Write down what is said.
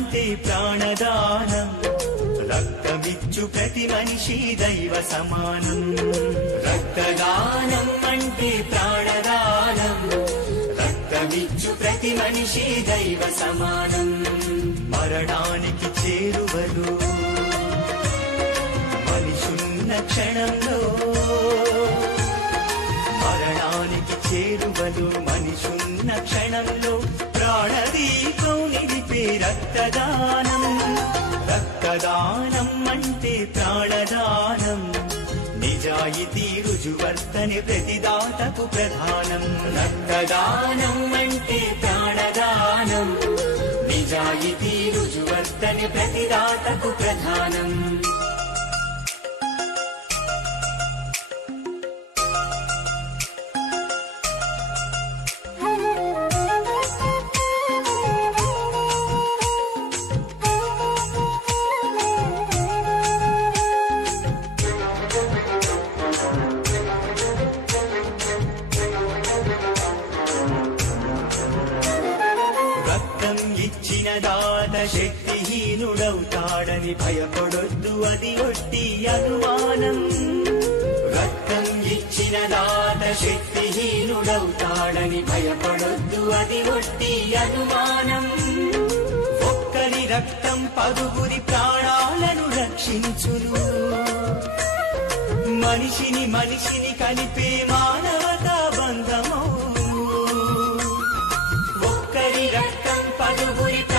అంటే ప్రాణదానం. రక్తమిచ్చు ప్రతి మనిషి దైవ సమానం. రక్తదానం అంటే ప్రాణదానం. రక్తమిచ్చు ప్రతి మనిషి దైవ సమానం. మరణానికి చేరువలు మనిషున్న క్షణంలో, మరణానికి చేరువలు మనిషున్న క్షణంలో ప్రాణదీపం నిలిపే రక్తదానం. రక్తదానం అంటే ప్రాణదానం. నిజాయితీ రుజువర్తని ప్రతిదాతకు ప్రధానం. రక్తదానం అంటే ప్రాణదానం. నిజాయితీ రుజువర్తని ప్రతిదాతకు ప్రధానం. ఇచ్చిన దాత శక్తిహీనుడవుతాడని భయపడొద్దు, అది ఒట్టి అనుమానం. రక్తం ఇచ్చిన దాత శక్తిహీనుడవుతాడని భయపడొద్దు, అది ఒట్టి అనుమానం. ఒక్కరి రక్తం పదుగురి ప్రాణాలను రక్షించును. మనిషిని కలిపే మానవ